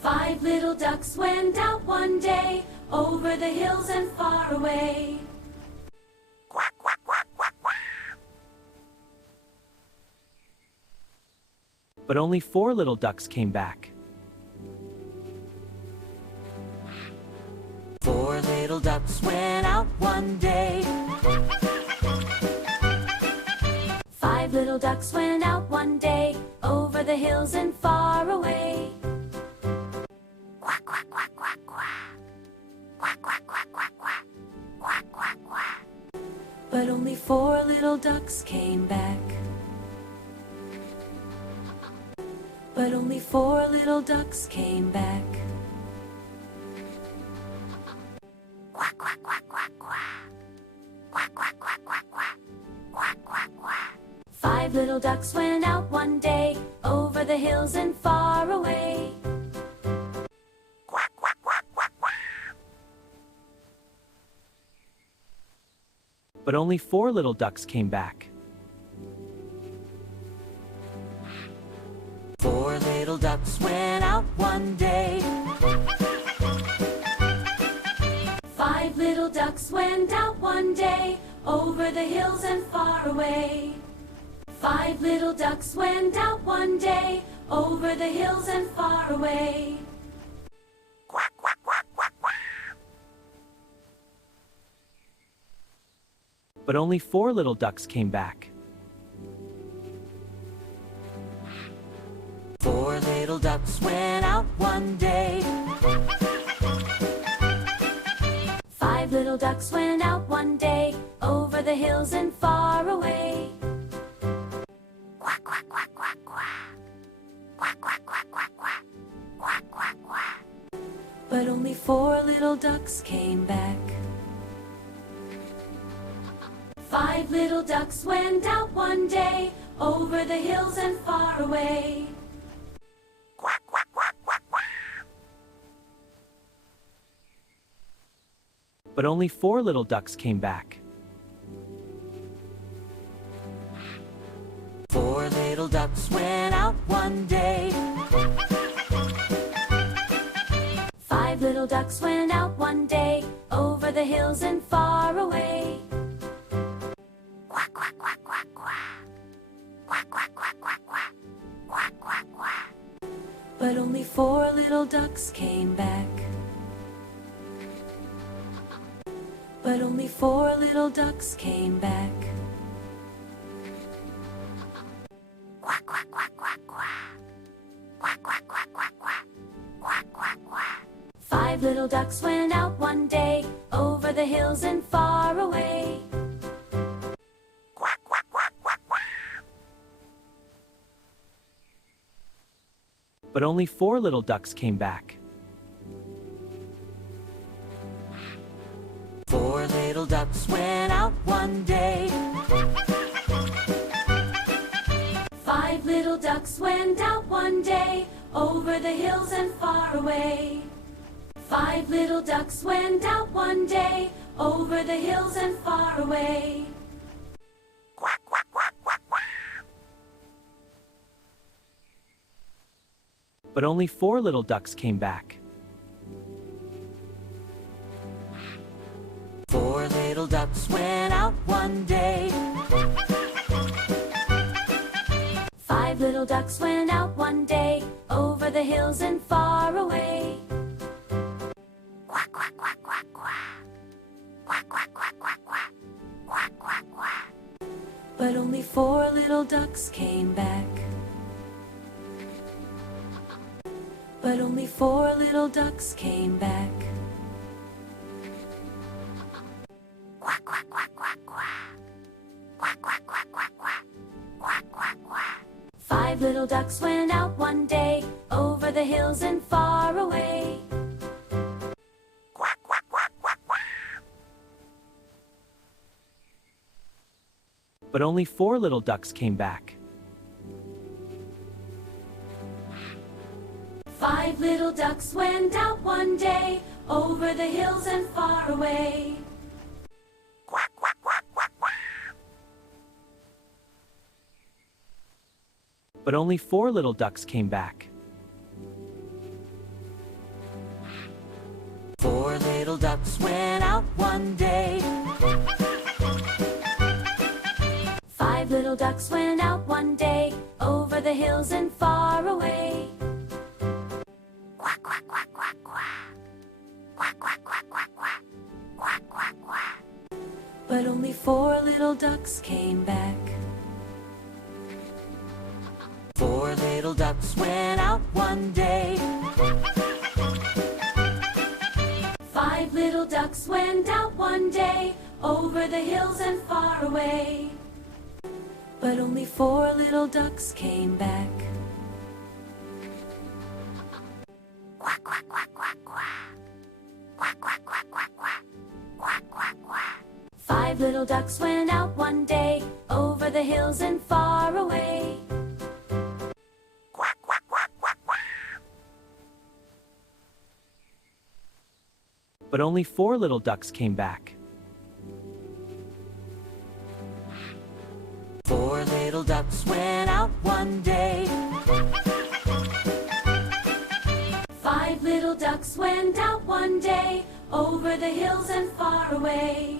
Five little ducks went out one day, over the hills and far away. Quack, quack, quack, quack, quack. But only 4 little ducks came back. 4 little ducks went out one day. 5 little ducks went out one day, over the hills and far away. Quack, quack, quack, quack, quack. Quack, quack, quack, quack, quack. Quack, quack, quack. But only 4 little ducks came back. But only 4 little ducks came back. Quack, quack, quack, quack, quack. Quack, quack, quack, quack, quack. Quack, quack, quack. 5 little ducks went out one day, over the hills and far away. Quack, quack, quack, quack, quack. But only 4 little ducks came back. 4 little ducks went out one day. 5 little ducks went out one day, over the hills and far away. 5 little ducks went out one day, over the hills and far away. Quack, quack, quack, quack, quack. But only 4 little ducks came back. 4 little ducks went out one day. 5 little ducks went out one day, over the hills and far away. Quack, quack, quack, quack, quack. Quack, quack, quack, quack, quack. Quack, quack, quack. But only 4 little ducks came back. 5 little ducks went out one day, over the hills and far away. Quack, quack, quack, quack, quack. But only 4 little ducks came back. 4 little ducks went out one day. 5 little ducks went out one day, over the hills and far away. Quack, quack, quack, quack, quack. Quack, quack, quack, quack, quack. Quack, quack, quack. But only 4 little ducks came back. But only 4 little ducks came back. Quack, quack, quack, quack, quack. Quack, quack, quack, quack, quack. Quack, quack, quack. 5 little ducks went out one day, over the hills and far away. Quack, quack, quack, quack, quack. But only 4 little ducks came back. 4 little ducks went out one day. 5 little ducks went out one day, over the hills and far away. 5 little ducks went out one day, over the hills and far away. Quack, quack, quack, quack, quack. But only 4 little ducks came back. 4 little ducks went out one day. 5 little ducks went out one day, over the hills and far away. Quack, quack, quack, quack, quack. Quack, quack, quack, quack, quack. Quack, quack, quack. But only 4 little ducks came back. But only 4 little ducks came back. Quack, quack, quack, quack, quack. Quack, quack, quack, quack, quack. Quack, quack, quack. 5 little ducks went out one day, over the hills and far away. Quack, quack, quack, quack, quack. But only 4 little ducks came back. 5 little ducks went out one day, over the hills and far away. Quack, quack, quack, quack, quack. But only 4 little ducks came back. ducks went out one day. 5 little ducks went out one day, over the hills and far away. Quack, quack, quack, quack, quack. Quack, quack, quack, quack, quack. Quack, quack, quack. But only 4 little ducks came back. 4 little ducks went out one day. 5 little ducks went out one day, over the hills and far away. But only 4 little ducks came back. Quack, quack, quack, quack, quack. Quack, quack, quack, quack, quack. Quack, quack, quack. 5 little ducks went out one day, over the hills and far away. Quack, quack, quack, quack, quack. But only 4 little ducks came back. 4 little ducks went out one day. 5 little ducks went out one day, over the hills and far away.